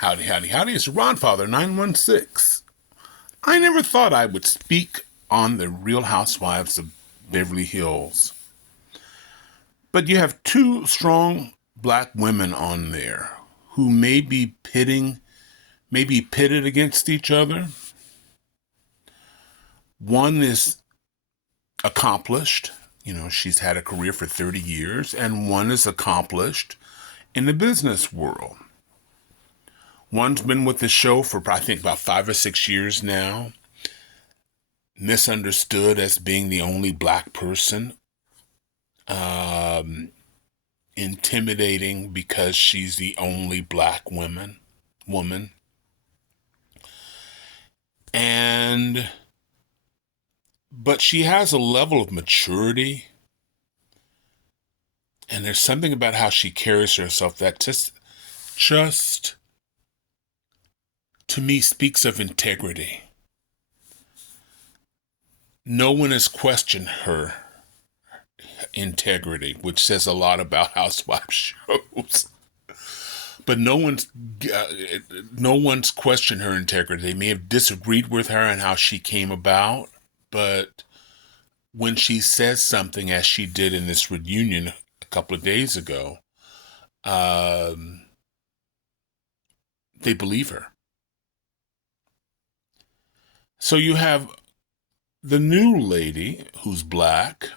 Howdy, howdy, howdy. It's Ronfather 916. I never thought I would speak on the Real Housewives of Beverly Hills. But you have two strong black women on there who may be pitted against each other. One is accomplished. She's had a career for 30 years, and one is accomplished in the business world. One's been with the show for, I think, about 5 or 6 years now. Misunderstood as being the only black person. Intimidating because she's the only black woman. But she has a level of maturity. And there's something about how she carries herself that just to me speaks of integrity. No one has questioned her integrity, which says a lot about housewife shows. But no one's questioned her integrity. They may have disagreed with her and how she came about, but when she says something, as she did in this reunion a couple of days ago, they believe her. So you have the new lady who's black.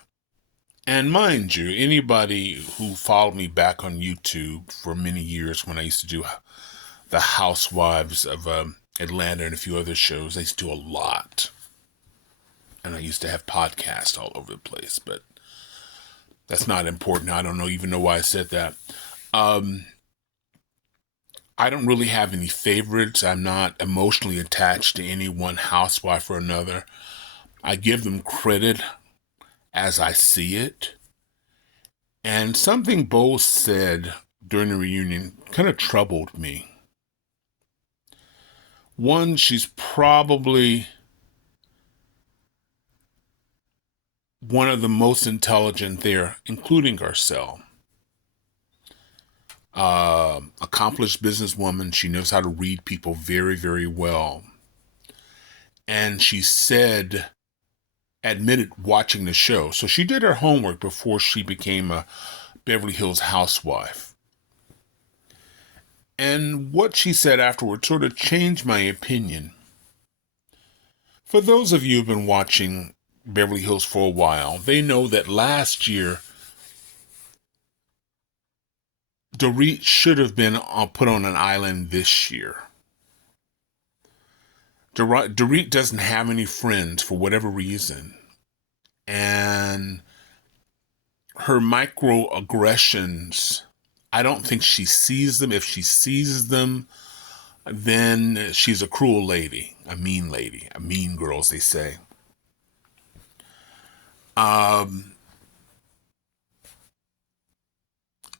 And mind you, anybody who followed me back on YouTube for many years when I used to do the Housewives of Atlanta and a few other shows, I used to do a lot. And I used to have podcasts all over the place, but that's not important. I don't even know why I said that. I don't really have any favorites. I'm not emotionally attached to any one housewife or another. I give them credit as I see it. And something Boz said during the reunion kind of troubled me. One, she's probably one of the most intelligent there, including Garcelle. Accomplished businesswoman. She knows how to read people very, very well. And she admitted watching the show. So she did her homework before she became a Beverly Hills housewife. And what she said afterwards sort of changed my opinion. For those of you who've been watching Beverly Hills for a while, they know that last year, Dorit should have been put on an island this year. Dorit doesn't have any friends for whatever reason. And her microaggressions, I don't think she sees them. If she sees them, then she's a cruel lady, a mean girl, as they say.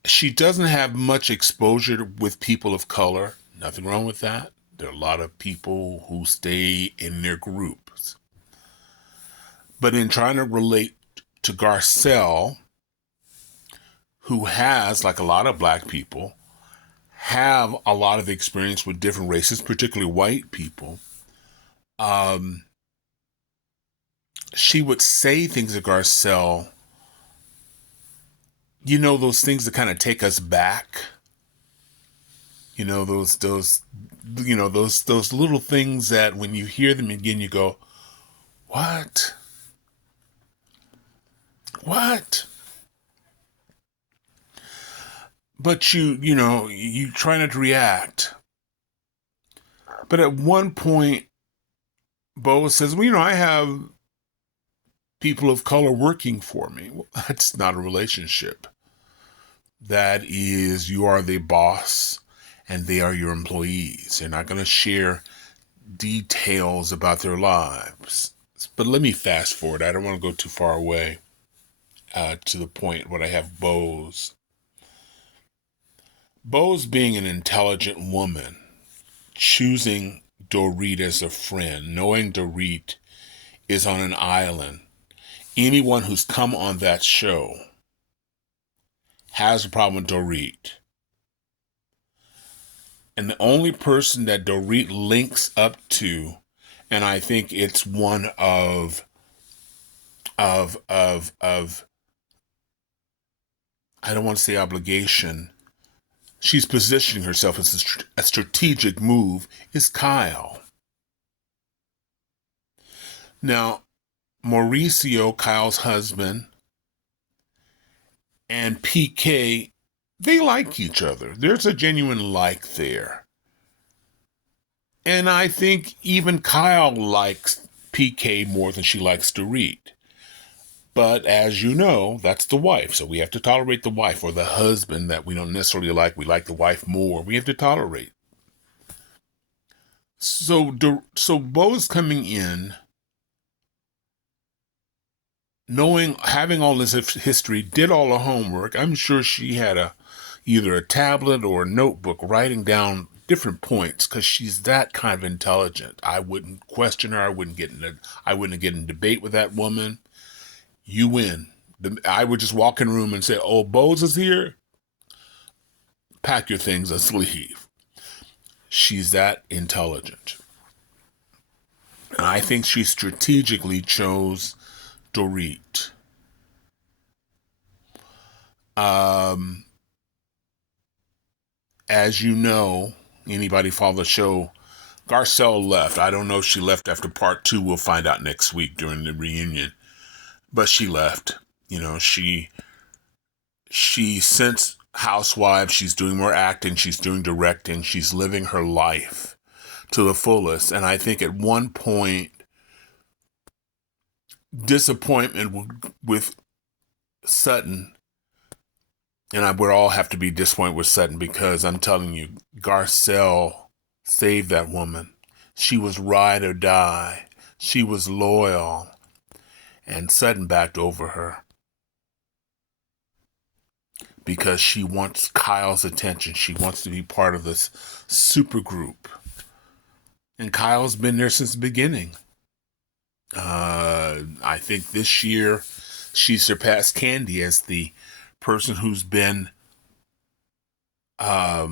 She doesn't have much exposure with people of color. Nothing wrong with that. There are a lot of people who stay in their groups. But in trying to relate to Garcelle, who has, like a lot of black people, have a lot of experience with different races, particularly white people, she would say things to Garcelle, those things that kind of take us back. Those little things that when you hear them again, you go, what? What? But you try not to react. But at one point, Boz says, well, I have people of color working for me. Well, that's not a relationship. That is, you are the boss and they are your employees. They're not going to share details about their lives. But let me fast forward. I don't want to go too far away to the point where I have Boz. Boz being an intelligent woman, choosing Dorit as a friend, knowing Dorit is on an island. Anyone who's come on that show has a problem with Dorit. And the only person that Dorit links up to, and I think it's one of I don't want to say obligation. She's positioning herself as a strategic move, is Kyle. Now, Mauricio, Kyle's husband, and PK, they like each other. There's a genuine like there. And I think even Kyle likes PK more than she likes Dorit. But as you know, that's the wife. So we have to tolerate the wife, or the husband that we don't necessarily like. We like the wife more. We have to tolerate. So Bo's coming in, having all this history, did all the homework. I'm sure she had either a tablet or a notebook writing down different points, because she's that kind of intelligent. I wouldn't question her. I wouldn't get in a debate with that woman. You win. I would just walk in the room and say, "Oh, Boz is here. Pack your things, let's leave." She's that intelligent. And I think she strategically chose Dorit. As you know, anybody follow the show, Garcelle left. I don't know if she left after part 2. We'll find out next week during the reunion. But she left. She since Housewives, she's doing more acting, she's doing directing, she's living her life to the fullest. And I think at one point, disappointment with Sutton, and I would all have to be disappointed with Sutton, because I'm telling you, Garcelle saved that woman. She was ride or die. She was loyal. And Sutton backed over her because she wants Kyle's attention. She wants to be part of this super group. And Kyle's been there since the beginning. I think this year she surpassed Candy as the person who's been a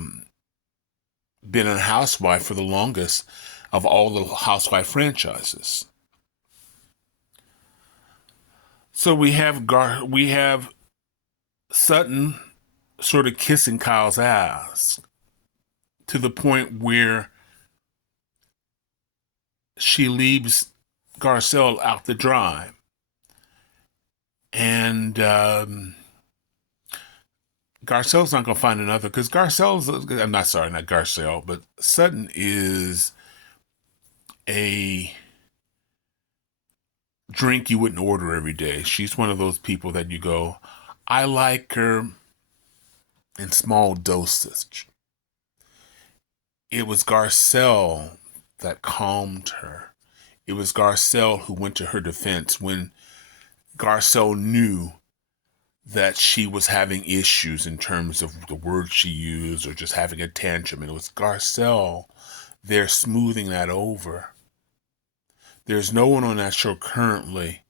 housewife for the longest of all the housewife franchises. So we have Sutton sort of kissing Kyle's ass to the point where she leaves Garcelle out to dry. And Garcelle's not going to find another, because not Garcelle, but Sutton is a drink you wouldn't order every day. She's one of those people that you go, I like her in small dosage. It was Garcelle that calmed her. It was Garcelle who went to her defense when Garcelle knew that she was having issues in terms of the words she used or just having a tantrum. And it was Garcelle there smoothing that over. There's no one on that show currently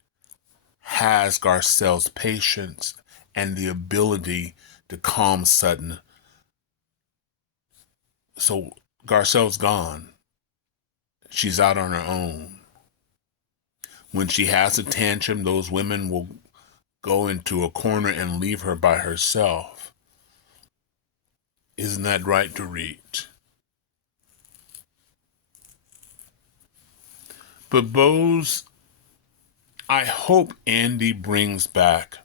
has Garcelle's patience and the ability to calm Sutton. So Garcelle's gone. She's out on her own. When she has a tantrum, those women will go into a corner and leave her by herself. Isn't that right, Dorit? But Boz, I hope Andy brings back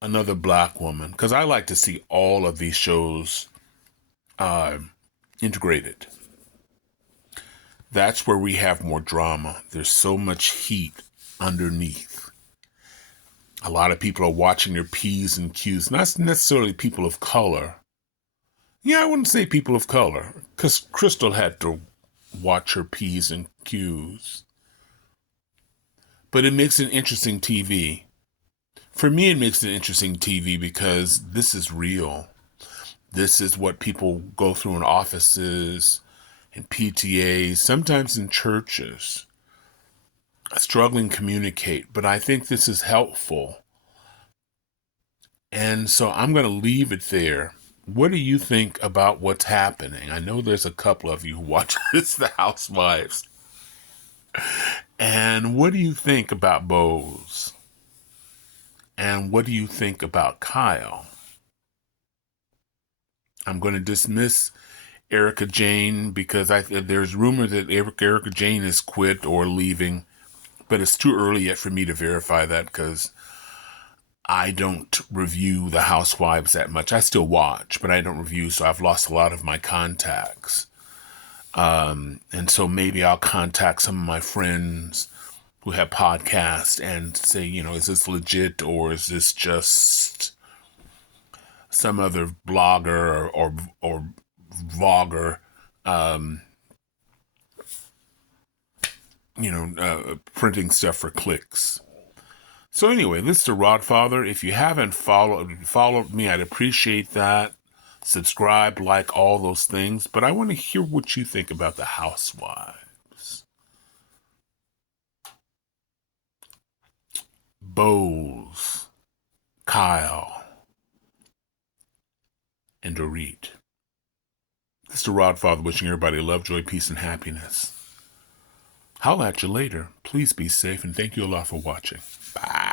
another black woman, because I like to see all of these shows integrated. That's where we have more drama. There's so much heat underneath. A lot of people are watching their P's and Q's, not necessarily people of color. Yeah, I wouldn't say people of color, because Crystal had to watch her P's and Q's. But it makes it interesting TV. For me, it makes it interesting TV because this is real. This is what people go through in offices and PTAs, sometimes in churches, struggling to communicate. But I think this is helpful. And so I'm going to leave it there What do you think about what's happening? I know there's a couple of you who watch this, The Housewives. And what do you think about Boz? And what do you think about Kyle? I'm going to dismiss Erica Jane because there's rumor that Erica Jane is quit or leaving, but it's too early yet for me to verify that because I don't review the Housewives that much. I still watch, but I don't review, so I've lost a lot of my contacts. And so maybe I'll contact some of my friends who have podcasts and say, is this legit or is this just some other blogger or vlogger, printing stuff for clicks. So anyway, this is the Rodfather. If you haven't followed me, I'd appreciate that. Subscribe, like, all those things. But I want to hear what you think about the Housewives. Boz, Kyle, and Dorit. This is the Rodfather wishing everybody love, joy, peace, and happiness. Holla at you later. Please be safe, and thank you a lot for watching. Bye.